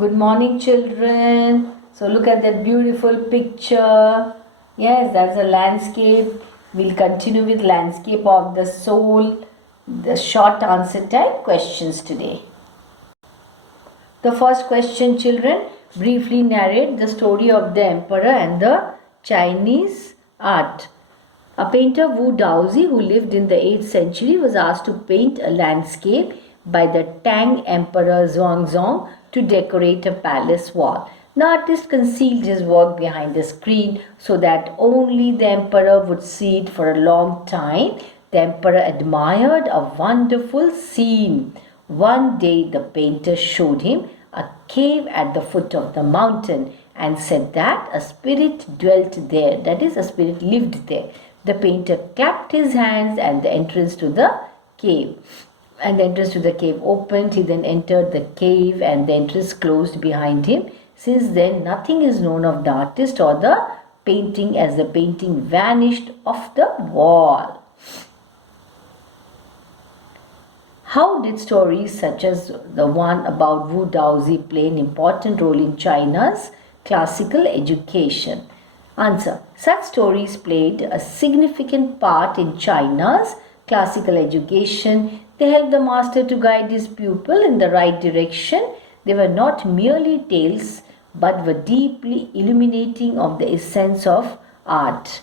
Good morning, children. So, look at that beautiful picture. Yes, that's a landscape. We'll continue with landscape of the soul, the short answer type questions today. The first question, children, briefly narrate the story of the emperor and the Chinese art. A painter Wu Daozi, who lived in the 8th century, was asked to paint a landscape by the Tang Emperor Xuanzong to decorate a palace wall. The artist concealed his work behind a screen so that only the emperor would see it for a long time. The emperor admired a wonderful scene. One day the painter showed him a cave at the foot of the mountain and said that a spirit dwelt there, that is, a spirit lived there. The painter clapped his hands and the entrance to the cave. And the entrance to the cave opened. He then entered the cave and the entrance closed behind him. Since then, nothing is known of the artist or the painting, as the painting vanished off the wall. How did stories such as the one about Wu Daozi play an important role in China's classical education? Answer. Such stories played a significant part in China's classical education. They helped the master to guide his pupil in the right direction. They were not merely tales but were deeply illuminating of the essence of art.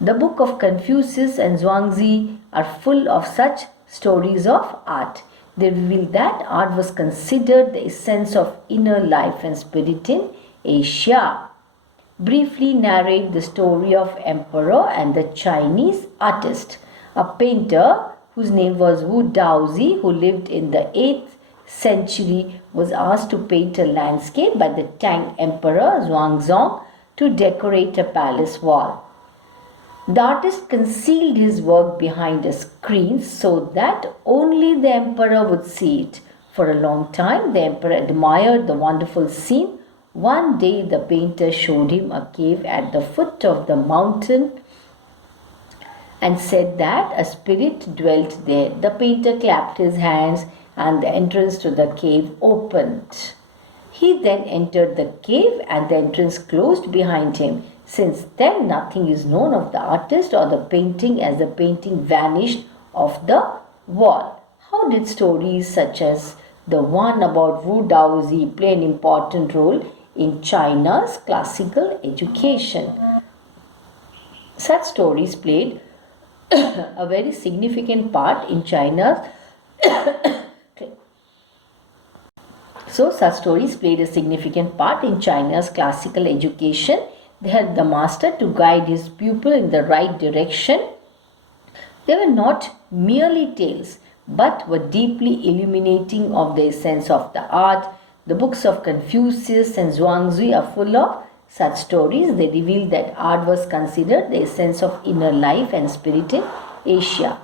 The book of Confucius and Zhuangzi are full of such stories of art. They reveal that art was considered the essence of inner life and spirit in Asia. Briefly narrate the story of emperor and the Chinese artist. A painter whose name was Wu Daozi, who lived in the 8th century, was asked to paint a landscape by the Tang Emperor Xuanzong to decorate a palace wall. The artist concealed his work behind a screen so that only the emperor would see it. For a long time, the emperor admired the wonderful scene. One day, the painter showed him a cave at the foot of the mountain and said that a spirit dwelt there. The painter clapped his hands and the entrance to the cave opened. He then entered the cave and the entrance closed behind him. Since then, nothing is known of the artist or the painting, as the painting vanished off the wall. How did stories such as the one about Wu Daozi play an important role in China's classical education? Such stories played a very significant part in China's such stories played a significant part in China's classical education. They helped the master to guide his pupil in the right direction. They were not merely tales, but were deeply illuminating of the essence of the art. The books of Confucius and Zhuangzi are full of such stories. They reveal that art was considered the essence of inner life and spirit in Asia.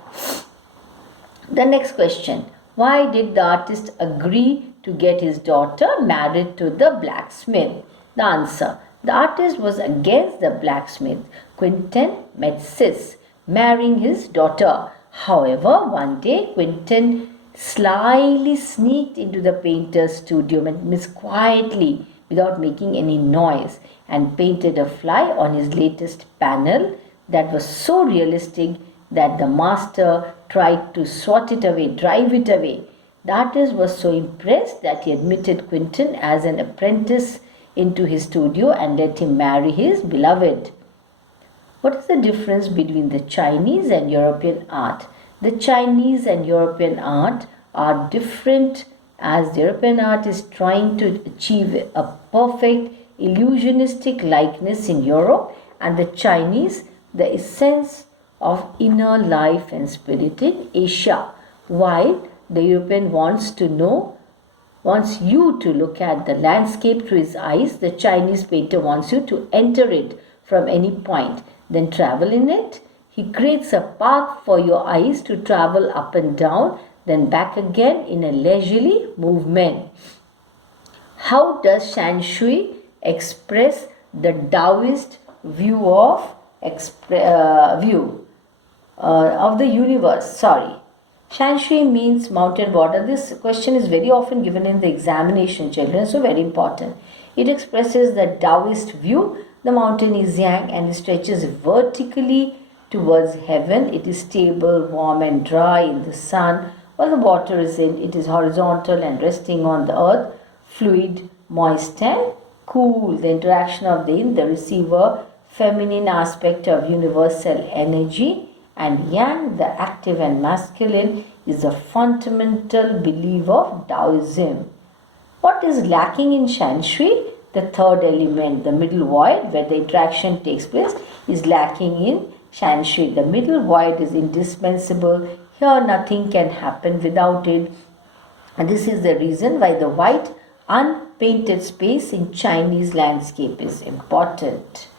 The next question. Why did the artist agree to get his daughter married to the blacksmith? The answer. The artist was against the blacksmith, Quentin Metzis, marrying his daughter. However, one day Quentin slyly sneaked into the painter's studio, means quietly, without making any noise, and painted a fly on his latest panel that was so realistic that the master tried to swat it away, drive it away. The artist was so impressed that he admitted Quentin as an apprentice into his studio and let him marry his beloved. What is the difference between the Chinese and European art? The Chinese and European art are different, as the European art is trying to achieve a perfect illusionistic likeness in Europe, and the Chinese the essence of inner life and spirit in Asia. While the European wants you to look at the landscape through his eyes, the Chinese painter wants you to enter it from any point, then travel in it. He creates a path for your eyes to travel up and down, then back again in a leisurely movement. How does Shan Shui express the Taoist view of the universe? Shanshui means mountain water. This question is very often given in the examination, children, so very important. It expresses the Taoist view. The mountain is yang and it stretches vertically towards heaven. It is stable, warm, and dry in the sun, while the water is in. It is horizontal and resting on the earth, fluid, moist, and cool. The interaction of the receiver, feminine aspect of universal energy, and yang, the active and masculine, is a fundamental belief of Taoism. What is lacking in Shanshui? The third element, the middle void, where the interaction takes place, is lacking in Shanshui. The middle void is indispensable. Here nothing can happen without it. And this is the reason why the white unpainted space in Chinese landscape is important.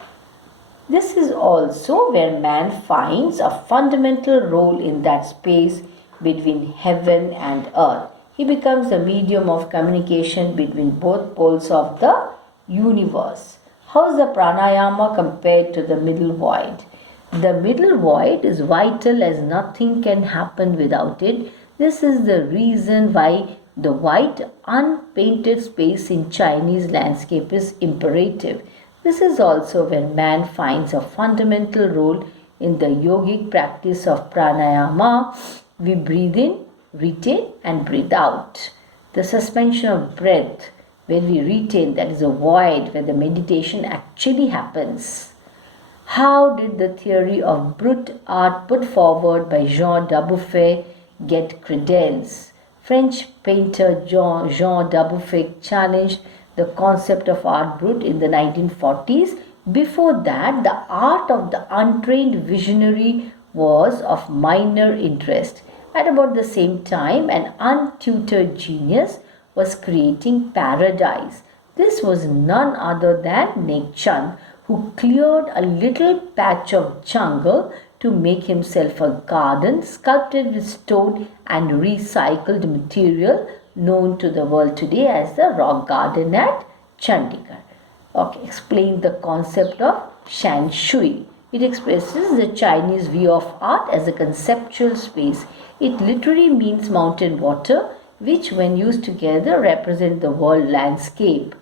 This is also where man finds a fundamental role in that space between heaven and earth. He becomes a medium of communication between both poles of the universe. How is the pranayama compared to the middle void? The middle void is vital as nothing can happen without it. This is the reason why the white unpainted space in Chinese landscape is imperative. This is also where man finds a fundamental role in the yogic practice of pranayama. We breathe in, retain, and breathe out. The suspension of breath, where we retain, that is a void where the meditation actually happens. How did the theory of brute art put forward by Jean Dubuffet get credence? French painter Jean Dubuffet challenged the concept of art brut in the 1940s. Before that, the art of the untrained visionary was of minor interest. At about the same time, an untutored genius was creating paradise. This was none other than Nek Chand, who cleared a little patch of jungle to make himself a garden sculpted with stone and recycled material, known to the world today as the Rock Garden at Chandigarh. Okay, explain the concept of Shanshui. It expresses the Chinese view of art as a conceptual space. It literally means mountain water, which when used together represent the world landscape.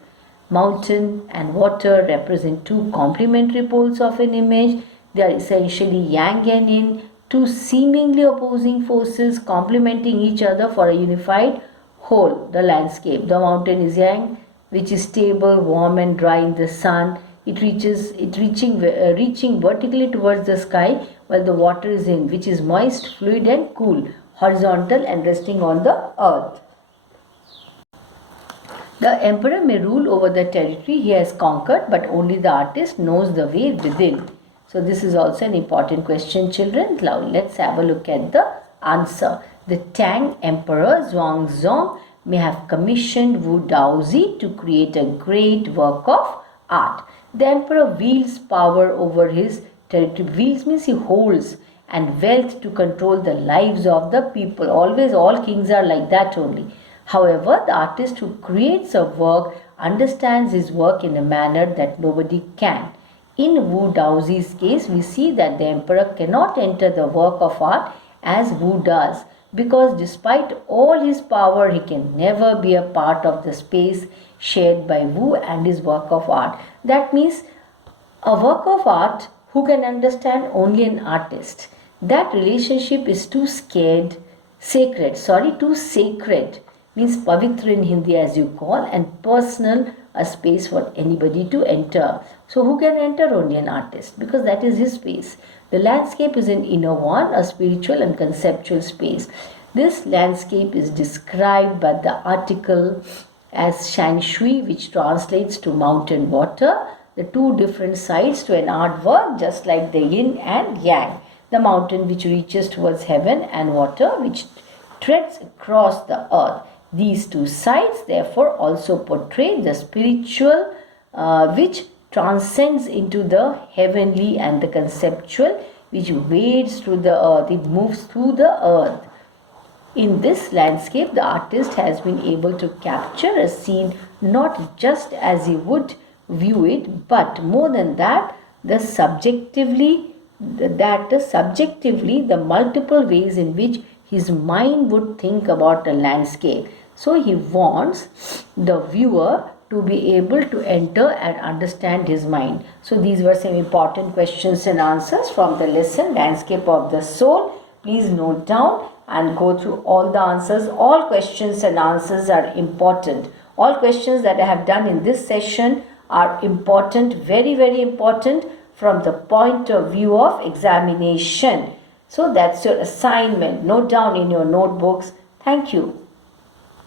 Mountain and water represent two complementary poles of an image. They are essentially yang and yin, two seemingly opposing forces complementing each other for a unified whole, the landscape. The mountain is yang, which is stable, warm, and dry in the sun. It reaching vertically towards the sky, while the water is in, which is moist, fluid, and cool, horizontal, and resting on the earth. The emperor may rule over the territory he has conquered, but only the artist knows the way within. So this is also an important question, children. Now let's have a look at the answer. The Tang Emperor Zhuangzong may have commissioned Wu Daozi to create a great work of art. The emperor wields power over his territory. Wields means he holds, and wealth to control the lives of the people. Always all kings are like that only. However, the artist who creates a work understands his work in a manner that nobody can. In Wu Daozi's case, we see that the emperor cannot enter the work of art as Wu does, because despite all his power, he can never be a part of the space shared by Wu and his work of art. That means a work of art who can understand only an artist. That relationship is too sacred, means pavitra in Hindi as you call, and personal, a space for anybody to enter. So who can enter? Only an artist, because that is his space. The landscape is an inner one, a spiritual and conceptual space. This landscape is described by the article as Shanshui, which translates to mountain water, the two different sides to an artwork, just like the yin and yang. The mountain which reaches towards heaven, and water which treads across the earth. These two sides therefore also portray the spiritual which transcends into the heavenly, and the conceptual which wades through the earth. It moves through the earth. In this landscape, the artist has been able to capture a scene not just as he would view it, but more than that, subjectively the multiple ways in which his mind would think about the landscape. So he wants the viewer to be able to enter and understand his mind. So these were some important questions and answers from the lesson Landscape of the Soul. Please note down and go through all the answers. All questions and answers are important. All questions that I have done in this session are important, very, very important from the point of view of examination. So that's your assignment. Note down in your notebooks. Thank you.